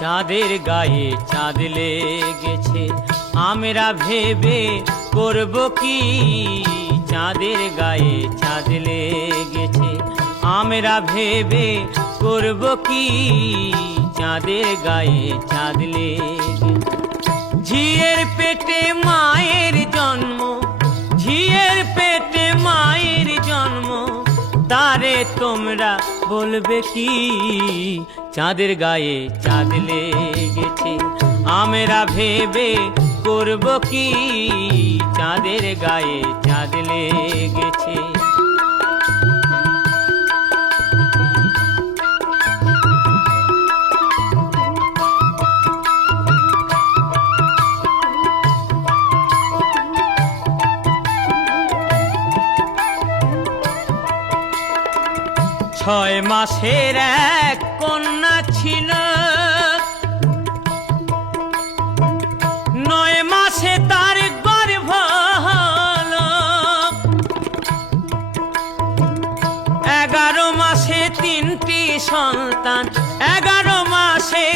চাঁদের গায়ে চাঁদ লেগেছে, আমরা ভেবে করব কি? চাঁদের গায়ে চাঁদ লেগেছে, আমরা ভেবে করব কি? চাঁদের গায়ে চাঁদ লেগেছে। ঝিয়ের পেটে মায়ের জন্ম, ঝিয়ের পেটে মায়ের জন্ম, তারে তোমরা বলবে কি? চাঁদের গায়ে চাঁদ লেগেছে, আমরা ভেবে করব কি? চাঁদের গায়ে চাঁদ লেগেছে। ছয় মাসের এক কন্যা ছিল, 9 মাসে তার গর্ভ হলো, 11 মাসে 3টি সন্তান, 11 মাসে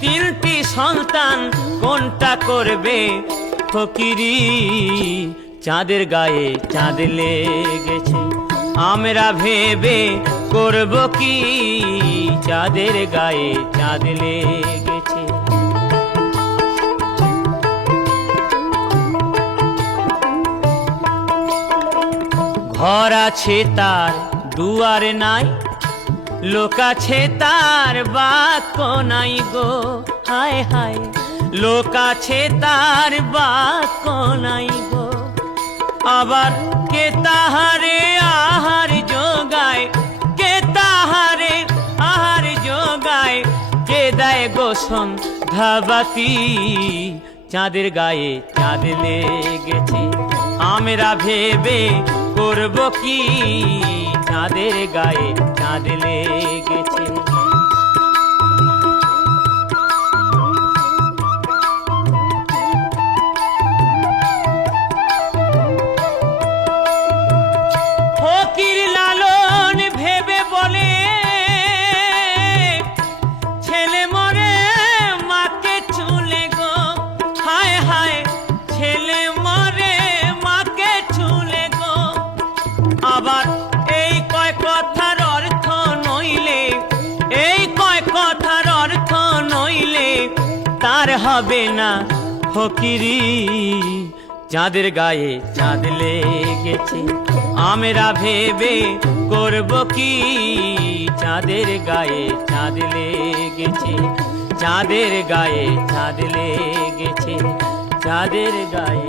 3টি সন্তান, কোনটা করবে ফকিরি? চাঁদের গায়ে চাঁদ লেগেছে, আমরা ভেবে করব কি? চাঁদের গায়ে চাঁদ লেগেছে। ঘর আছে তার দুয়ার নাই, লোক আছে তার বাক্য নাই গো, হায় হায়, লোক আছে তার বাক্য নাই গো। আবার কে তাহারে আহার যোগায়, কে তাহারে আহার যোগায়, কে দেয় গোসন ধাবাতি? চাঁদের গায়ে চাঁদ লেগেছে, আমরা ভেবে করব কি? চাঁদের গায়ে চাঁদ লেগেছে। ফকির লালন ভেবে বলে, ছেলে মরে মাকে চুলে গো, হায় হায়, ছেলে মরে মাকে চুলে গো। আবার এই কয় কথার অর্থ নইলে, এই কয় কথার অর্থ নইলে তার হবে না ফকিরি? চাঁদের গায়ে চাঁদ লেগেছে, আমরা ভেবে করব কি? চাঁদের গায়ে চাঁদ লেগেছে, চাঁদের গায়ে চাঁদ লেগেছে, চাঁদের গায়ে